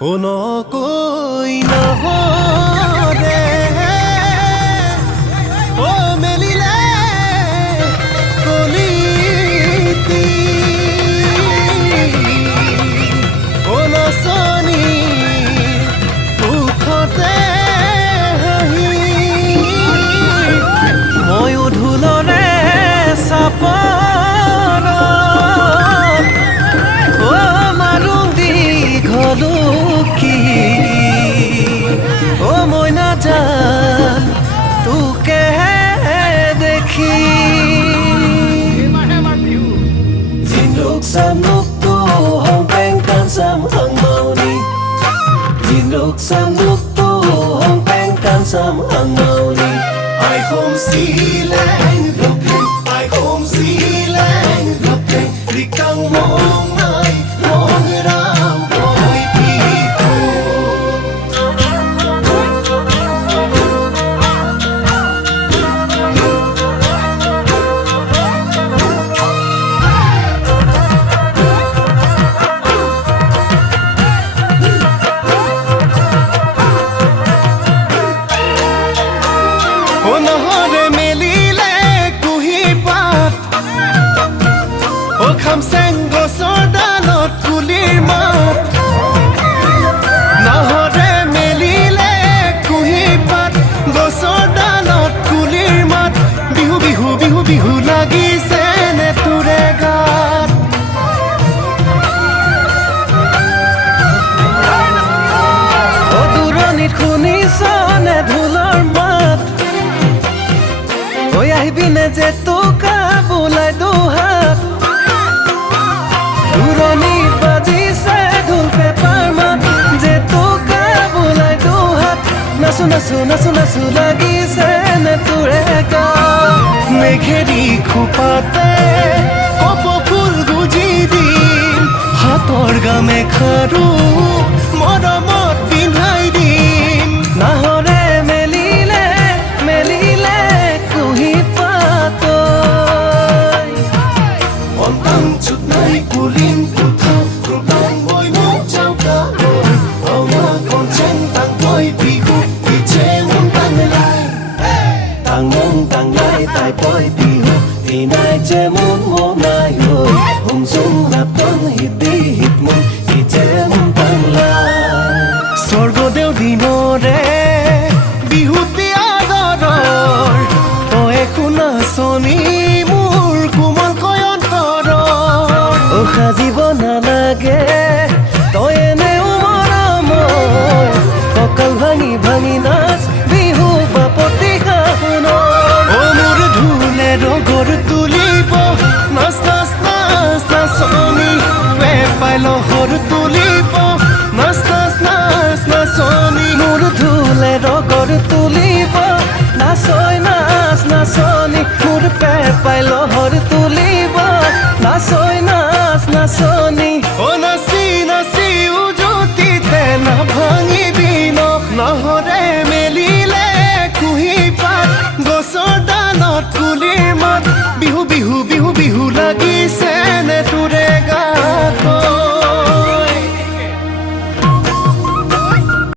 ও নকৈ নহৰে ও মেলিলে কলিতি ও নচনি মুখতে হাঁহি ময়ো ঢোলৰে চাপৰত ও মাৰুং দীঘলুকি ও মইনা জান তোকে দেখি Jinluk samnuk tu hong peng kan sam hang mau ni Jinluk samnuk tu hong peng kan sam hang mau ni Ai home si lang looking Ai home si lang looking Đi căng mong ai mong rao bồi pi ও নহৰে মেলিলে কুহি পাত ও খামচেং গছৰ ডালত কুলিৰ মাত নহৰে মেলিলে কুহি পাত গছৰ ডালত কুলিৰ মাত বিহু বিহু বিহু বিহু লাগিছে নে তোৰে গাত ও দূৰণিত শুনিছনে ঢোলৰ মাত ঐ আহিবিনে যে তোকা বোলাই দুহাত দূৰণিত বাজিছে ঢোল পেপাৰ মাত যে তোকা বোলাই দুহাত নাচো নাচো নাচো নাচো লাগিছে নে তোৰে গাত মেঘেৰি খোপাতে কপ ফুল গুজি দিম হাতৰ গামেখাৰু মৰমত পিন্ধাই দিম নাহৰে মেলিলে মেলিলে কুহি পাতৈ অন্তং চুতনাই কুলিন কুথাও ক্ৰুতাং বৈ মোক চাওকা অমা কনচেন তাং বৈ বিহু ইছে মন তাং লাই তাই বৈ বিহু দিনাই যে মন মনাই হৈ হুম জুম নাপন হিদি হিত মন ইছে মন তাং লাই স্বৰ্গদেউ দিনৰে বিহুতি আদৰৰ তই শুনা চনি মোৰ কোমল কয়ন্তৰৰ ও সাজিব নালাগে তই এনেও মৰমৰ কঁকাল ভাঙি ভাঙি নাচ বিহু বাপতি সাহোনৰ ও মোৰ ঢোলে ৰগৰ তুলিব নাচ নাচ নাচ নাচনি পেপাই লহৰ তুলিব নাচ নাচ নাচ নাচনি মোৰ ঢোলে ৰগৰ তুলিব নাচই নাচ নাচনি মোৰ পেপাই লহৰ